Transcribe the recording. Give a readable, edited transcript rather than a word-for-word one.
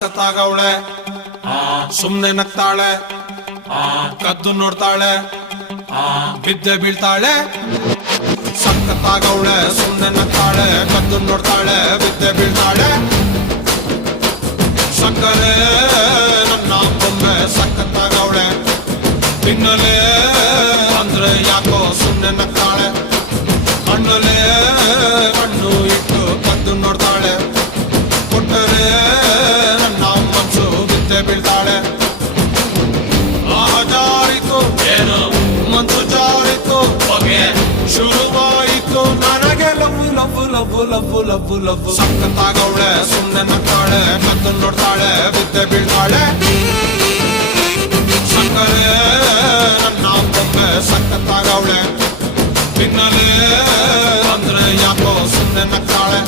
ಸತ್ತಾಗವಳೆ ಸುಮ್ನೆ ನಗ್ತಾಳೆ ಕದ್ದು ನೋಡ್ತಾಳೆ ಬಿದ್ದೆ ಬೀಳ್ತಾಳೆ ಸಕ್ಕತ್ತಾಗವಳೆ ಸುಮ್ನೆ ನಗ್ತಾಳೆ ಕದ್ದು ನೋಡ್ತಾಳೆ ಬಿದ್ದೆ ಬೀಳ್ತಾಳೆ ಸಕ್ಕರೆ ನನ್ನ ಬೊಮ್ಮೆ ಸಕ್ಕತ್ತಾಗವಳೆ ತಿನ್ನಲೆ ಅಂದ್ರೆ ಯಾಕೋ ಸುಮ್ನೆ ನಗ್ತಾಳೆ ಕಣ್ಣಲೆ ಕಣ್ಣು ಇಟ್ಟು ಕದ್ದು ನೋಡ್ತಾಳೆ ಕೊಟ್ಟರೆ ನನ್ನ ಮನ್ಸು ಬಿದ್ದೆ ಬೀಳ್ತಾಳೆ ಜಾರಿತು ಏನು ಮನ್ಸು ಜಾರಿತು ಹೊಗೆ ಶುರುವಾಯಿತು ನನಗೆ love love love love love love ಸಕ್ಕತ್ತಾಗವಳೆ ಸುಮ್ನೆ ನಗ್ತಾಳೆ ಕದ್ದು ನೋಡ್ತಾಳೆ ಬಿದ್ದೆ ಬೀಳ್ತಾಳೆ ಸಕ್ಕರೆ ನನ್ನ ಬೊಮ್ಮೆ ಸಕ್ಕತ್ತಾಗವಳೆ ತಿನ್ನಲೆ ಅಂದ್ರೆ ಯಾಕೋ ಸುಮ್ನೆ ನಗ್ತಾಳೆ